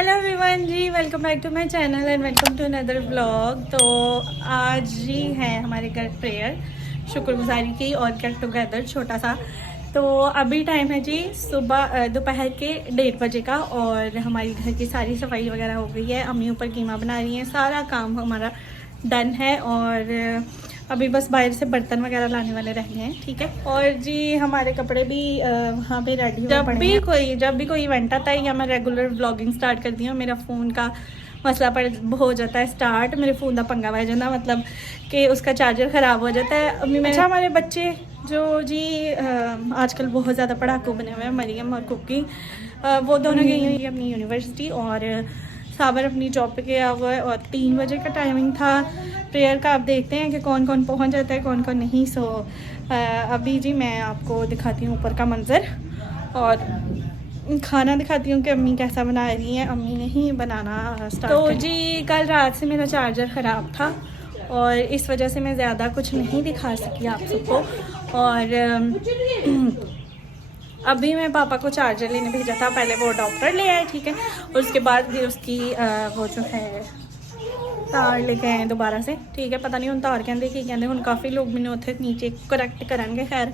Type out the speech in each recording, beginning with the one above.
Hello everyone ji, welcome back to my channel and welcome to another vlog. तो आज ही है हमारे घर प्रेयर, शुक्रगुजारी की और गेट टुगेदर छोटा सा। तो अभी टाइम है जी सुबह दोपहर के 1:30 बजे का और हमारी घर की सारी सफाई वगैरह हो गई है। अम्मी ऊपर कीमा बना रही हैं, सारा काम हमारा डन है और अभी बस बाहर से बर्तन वगैरह लाने वाले रह गए हैं। ठीक है, और जी हमारे कपड़े भी वहाँ पे रेडी हो पड़े हैं। जब भी कोई इवेंट आता है या मैं रेगुलर व्लॉगिंग स्टार्ट करती हूँ, मेरा फ़ोन का मसला हो जाता है स्टार्ट। मेरे फ़ोन का पंगा पै जाता, मतलब कि उसका चार्जर ख़राब हो जाता है। अभी मैं हमारे बच्चे जो जी आजकल बहुत ज़्यादा पढ़ाकू बने हुए हैं, मरियम और कुकी, वो दोनों गई हुई अपनी यूनिवर्सिटी और साबर अपनी जॉब पे गया हुआ है और 3 बजे का टाइमिंग था प्रेयर का। आप देखते हैं कि कौन कौन पहुंच जाता है, कौन कौन नहीं। सो अभी जी मैं आपको दिखाती हूँ ऊपर का मंज़र और खाना दिखाती हूँ कि अम्मी कैसा बना रही हैं। अम्मी ने ही बनाना स्टार्ट तो जी कल रात से मेरा चार्जर ख़राब था और इस वजह से मैं ज़्यादा कुछ नहीं दिखा सकी आप सबको। और अभी मैं पापा को चार्जर लेने भेजा था, पहले वो डॉक्टर ले आए, ठीक है, और उसके बाद फिर उसकी वो जो है तार लेके आए दोबारा से। ठीक है, पता नहीं उन तार कहते कि कहते हूँ काफ़ी लोग मैंने उत्थे नीचे करैक्ट करेंगे। खैर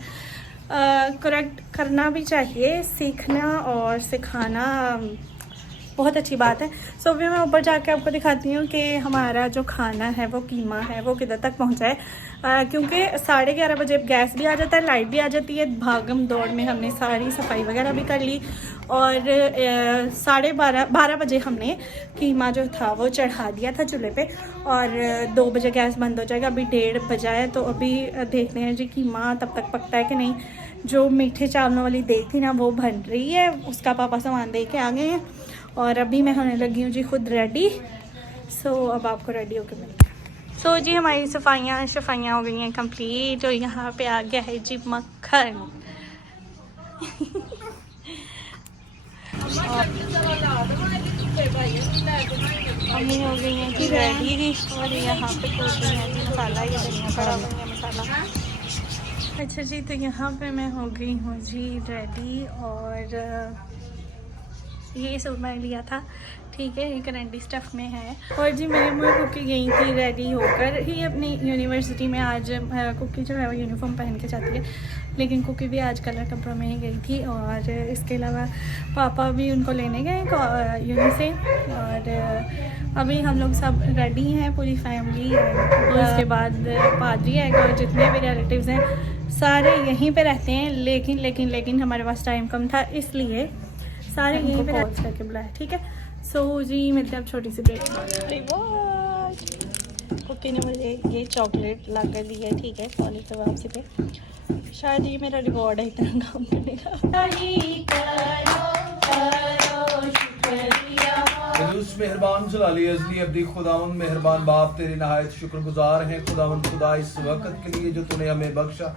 करैक्ट करना भी चाहिए, सीखना और सिखाना बहुत अच्छी बात है। सो अभी मैं ऊपर जाके आपको दिखाती हूँ कि हमारा जो खाना है वो कीमा है वो किधर तक पहुँचा है, क्योंकि 11:30 बजे गैस भी आ जाता है, लाइट भी आ जाती है। भागम दौड़ में हमने सारी सफाई वगैरह भी कर ली और 12:30 बजे हमने कीमा जो था वो चढ़ा दिया था चूल्हे पे और 2 बजे गैस बंद हो जाएगा। अभी 1:30 बजा है तो अभी देखते हैं जी कीमा तब तक पकता है कि नहीं। जो मीठे चावलों वाली देग थी ना वो बन रही है, उसका पापा सामान दे के आ गए हैं और अभी मैं होने लगी हूँ जी खुद रेडी। सो अब आपको रेडी होकर मिलते हैं। सो जी हमारी सफाइयाँ हो गई हैं कंप्लीट और यहाँ पे आ गया है जी मक्खन। अम्मी हो गई हैं कि रेडी और यहाँ पे कोट है जी मसाला, ये धनिया पड़ा हुआ है मसाला। अच्छा जी, तो यहाँ पे मैं हो गई हूँ जी रेडी और ये सूट मैंने लिया था, ठीक है, ये करंडी स्टफ़ में है। और जी मेरी मुझे कुकी गई थी रेडी होकर ही अपनी यूनिवर्सिटी में। आज कुकी जो है वो यूनिफॉर्म पहन के जाती है, लेकिन कुकी भी आज कलर कपड़ों में ही गई थी। और इसके अलावा पापा भी उनको लेने गए यूनि से और अभी हम लोग सब रेडी हैं पूरी फैमिली। और उसके बाद पादरी आएगा और जितने भी रिलेटिव्स हैं सारे यहीं पे रहते हैं, लेकिन हमारे पास टाइम कम था इसलिए सारे यहीं पे कॉल करके बुलाया। ठीक है, सो जी मिलते हैं अब छोटी सी ब्रेक। कुकी ने मुझे ये चॉकलेट ला कर दी है, ठीक है, सॉरी तो वापसी पे शायद ये मेरा रिवॉर्ड है इतना काम करने का। उस मेहरबान जलाली अज़ली अब्दी खुदावंद मेहरबान बाप तेरे नहायत शुक्रगुजार हैं खुदावंद खुदा इस वक्त के लिए जो तूने हमें बख्शा,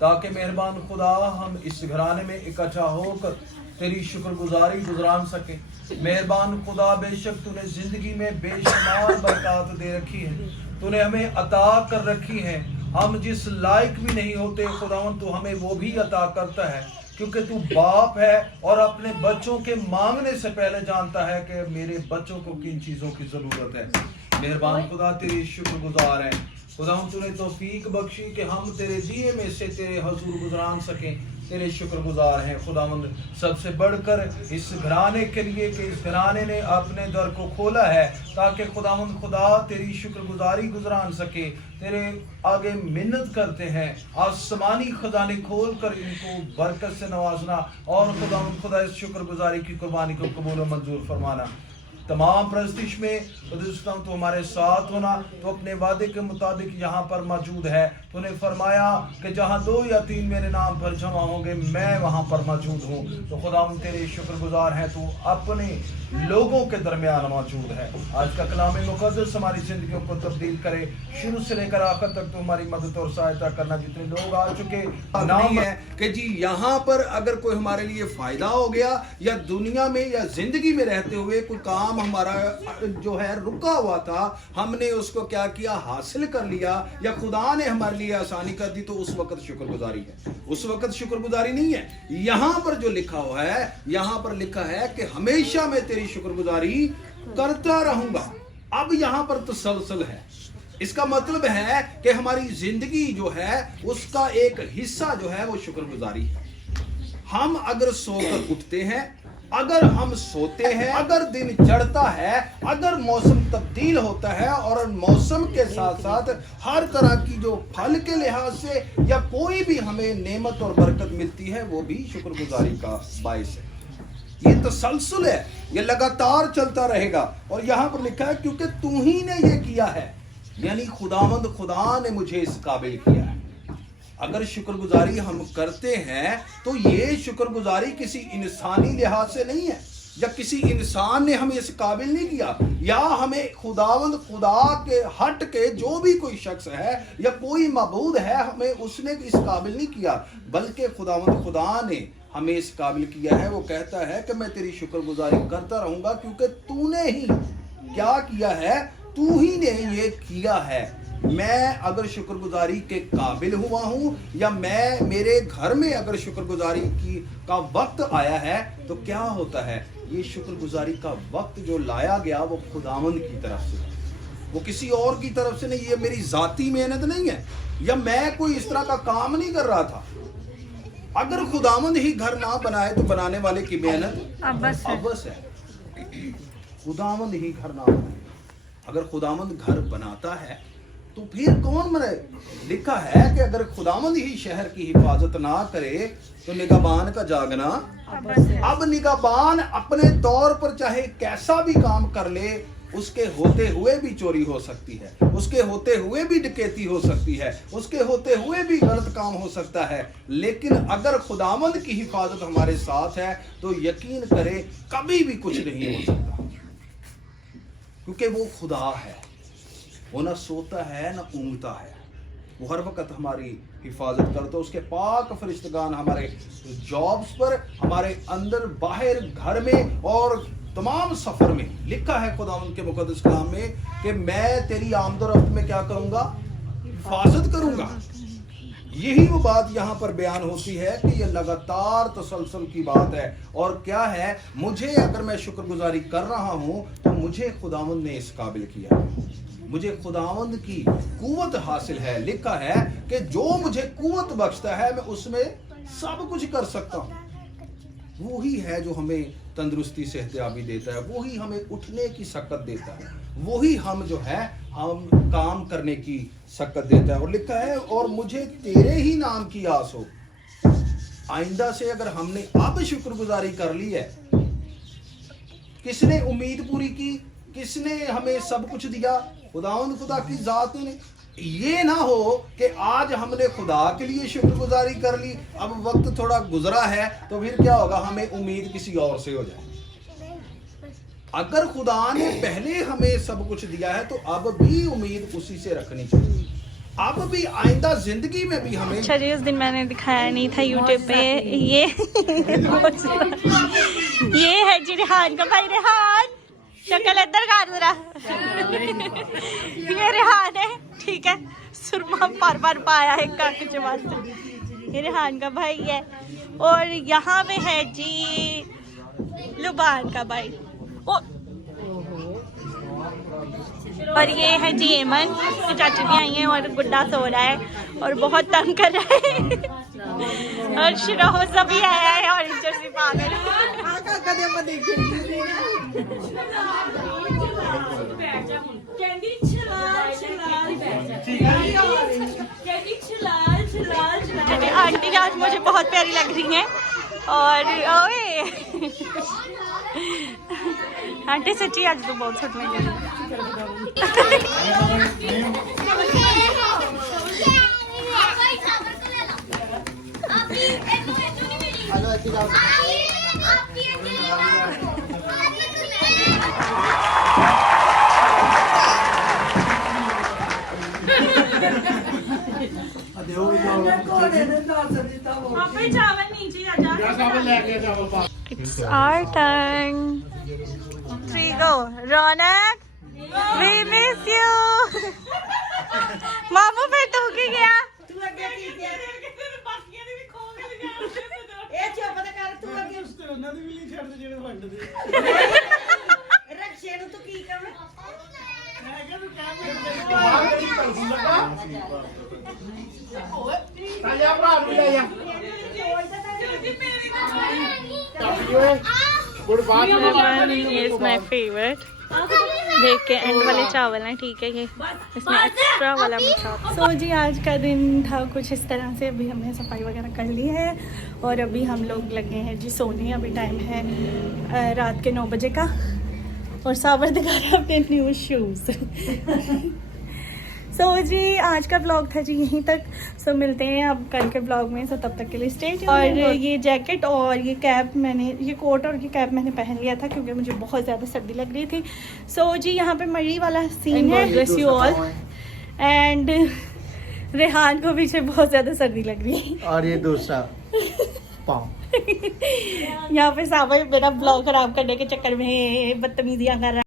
ताकि मेहरबान खुदा हम इस घराने में इकट्ठा होकर तेरी शुक्रगुजारी गुजरान सके। मेहरबान खुदा बेशक तूने जिंदगी में बेशुमार बरकत दे रखी है, तूने हमें अता कर रखी है। हम जिस लायक भी नहीं होते खुदावंद तू हमें वो भी अता करता है, क्योंकि तू बाप है और अपने बच्चों के मांगने से पहले जानता है कि मेरे बच्चों को किन चीजों की जरूरत है। मेहरबान खुदा तेरी शुक्रगुजार है खुदा, तूने तौफीक बख्शी कि हम तेरे दिए में से तेरे हजूर गुजरान सकें। तेरे शुक्रगुजार हैं खुदावंद, सबसे बढ़कर इस घराने के लिए कि इस घराने ने अपने दर को खोला है ताकि खुदावंद खुदा तेरी शुक्रगुजारी गुजरान सके। तेरे आगे मिन्नत करते हैं आसमानी खजाने खोल कर इनको बरकत से नवाजना और खुदावंद खुदा इस शुक्रगुजारी की कुर्बानी को कबूल और मंजूर फरमाना। तमाम प्रस्तिश में तो हमारे साथ होना, तो अपने वादे के मुताबिक यहाँ पर मौजूद है। तूने फरमाया कि जहाँ 2 या 3 मेरे नाम पर जमा होंगे मैं वहाँ पर मौजूद हूँ। तो खुदा हम तेरे शुक्रगुजार हैं, तू अपने लोगों के दरमियान मौजूद है। आज का कलाम मुक़द्दस हमारी ज़िंदगियों को तब्दील करे, शुरू से लेकर आखिर तक तो हमारी मदद और सहायता करना। जितने लोग आ चुके नाम है कि जी यहाँ पर अगर कोई हमारे लिए फ़ायदा हो गया या दुनिया में या ज़िंदगी में रहते हुए कोई काम हमारा जो है रुका हुआ था, हमने उसको क्या किया, हासिल कर लिया या खुदा ने हमारे लिए आसानी कर दी, तो उस वक्त शुक्रगुजारी है। उस वक्त शुक्रगुजारी नहीं है। यहाँ पर जो लिखा हुआ है, यहाँ पर लिखा है कि हमेशा मैं तेरी तेरी शुक्रगुजारी करता रहूंगा। अब यहाँ पर तसलसल है, इसका मतलब है कि हमारी जिंदगी जो है उसका एक हिस्सा जो है वो शुक्रगुजारी है। हम अगर सोकर उठते हैं, अगर हम सोते हैं, अगर दिन चढ़ता है, अगर मौसम तब्दील होता है और मौसम के साथ साथ हर तरह की जो फल के लिहाज से या कोई भी हमें नेमत और बरकत मिलती है वो भी शुक्रगुजारी का बाइस है। ये तसलसल है, ये लगातार चलता रहेगा। और यहाँ पर लिखा है क्योंकि तू ही ने ये किया है, यानी खुदावंद खुदा ने मुझे इस काबिल किया है। अगर शुक्रगुजारी हम करते हैं तो ये शुक्रगुजारी किसी इंसानी लिहाज से नहीं है, या किसी इंसान ने हमें इस काबिल नहीं किया, या हमें खुदावंद खुदा के हट के जो भी कोई शख्स है या कोई मबूद है हमें उसने इस काबिल नहीं किया, बल्कि खुदावंद खुदा ने हमें इस काबिल किया है। वो कहता है कि मैं तेरी शुक्रगुजारी करता रहूंगा क्योंकि तूने ही क्या किया है, तू ही ने ये किया है। मैं अगर शुक्रगुजारी के काबिल हुआ हूं या मैं मेरे घर में अगर शुक्रगुजारी की का वक्त आया है तो क्या होता है, ये शुक्रगुजारी का वक्त जो लाया गया वो खुदावंद की तरफ से, वो किसी और की तरफ से नहीं, ये मेरी जाती मेहनत नहीं है या मैं कोई इस तरह का काम नहीं कर रहा था। अगर खुदावंद ही घर ना बनाए तो बनाने वाले की मेहनत अबस है। खुदावंद ही घर ना बनाए, अगर खुदावंद घर बनाता है तो फिर कौन बनाए। लिखा है कि अगर खुदावंद ही शहर की हिफाजत ना करे तो निगाहबान का जागना। अब निगाहबान अपने तौर पर चाहे कैसा भी काम कर ले, उसके होते हुए भी चोरी हो सकती है, उसके होते हुए भी डकैती हो सकती है, उसके होते हुए भी गलत काम हो सकता है, लेकिन अगर खुदावंद की हिफाजत हमारे साथ है तो यकीन करें कभी भी कुछ नहीं हो सकता, क्योंकि वो खुदा है। वो ना सोता है ना ऊँगता है, वो हर वक्त हमारी हिफाजत करता है। उसके पाक फरिश्तगान हमारे जॉब्स पर, हमारे अंदर बाहर, घर में और तमाम सफर में। लिखा है खुदावंद के मुकद्दस कलाम में कि मैं तेरी आमदोरफ्त में क्या करूंगा, हिफाजत करूंगा। यही वो बात यहाँ पर बयान होती है कि ये लगातार तसलसल की बात है। और क्या है, मुझे अगर मैं शुक्रगुजारी कर रहा हूँ तो मुझे खुदावंद ने इस काबिल किया है, मुझे खुदावंद की कुव्वत हासिल है। लिखा है कि जो मुझे कुव्वत बख्शता है मैं उसमें सब कुछ कर सकता हूँ। वही है जो हमें तंदुरुस्ती सेहतयाबी देता है, वही हमें उठने की सकत देता है, वही हम जो है हम काम करने की सकत देता है। और लिखा है और मुझे तेरे ही नाम की आस हो। आइंदा से अगर हमने अब शुक्रगुजारी कर ली है, किसने उम्मीद पूरी की, किसने हमें सब कुछ दिया, खुदावंद खुदा की जात ने। ये ना हो कि आज हमने खुदा के लिए शुक्रगुजारी कर ली, अब वक्त थोड़ा गुजरा है तो फिर क्या होगा, हमें उम्मीद किसी और से हो जाए। अगर खुदा ने पहले हमें सब कुछ दिया है तो अब भी उम्मीद उसी से रखनी चाहिए। अब भी आइंदा जिंदगी में भी हमें। अच्छा जी, उस दिन मैंने दिखाया नहीं था यूट्यूब पे, ये है जी रेहान का भाई। रेहान शक्ल इधर कर जरा। ये रेहान है, ठीक है, सुरमा पर पाया है काके के वास्ते। ये रेहान का भाई है। और यहाँ पे है जी लुबान का भाई। और ये है जी एमन, तो चाची भी आई हैं और गुड्डा सो रहा है और बहुत तंग कर रहा है। और शिरोजा भी आया है और जैसी पागल। आंटी आज मुझे बहुत प्यारी लग रही हैं। और ओए आंटी सच्ची आज तो बहुत सुट लग रही It's our turn. 3 go. Ronak, we miss you. मामू फिर तू की गया? Is my favourite. देख के एंड वाले चावल हैं, ठीक है, ये इसमें एक्स्ट्रा वाला मीठा। सो जी आज का दिन था कुछ इस तरह से। अभी हमने सफाई वगैरह कर ली है और अभी हम लोग लगे हैं जी सोने। अभी टाइम है रात के 9 बजे का और सावर दिखा रहा है अपने न्यू शूज़। सो जी आज का ब्लॉग था जी यहीं तक। सो मिलते हैं अब कल के ब्लॉग में। सो तब तक के लिए स्टे ट्यून्ड। और ये जैकेट और ये कैप मैंने, ये कोट और ये कैप मैंने पहन लिया था क्योंकि मुझे बहुत ज़्यादा सर्दी लग रही थी। सो जी यहाँ पे मरी वाला सीन है। Bless you all. And Rehan को पीछे बहुत ज़्यादा सर्दी लग रही है। और ये दूसरा पाँव यहाँ पे सावर मेरा ब्लॉग खराब करने के चक्कर में बदतमीजियाँ कर रहा है।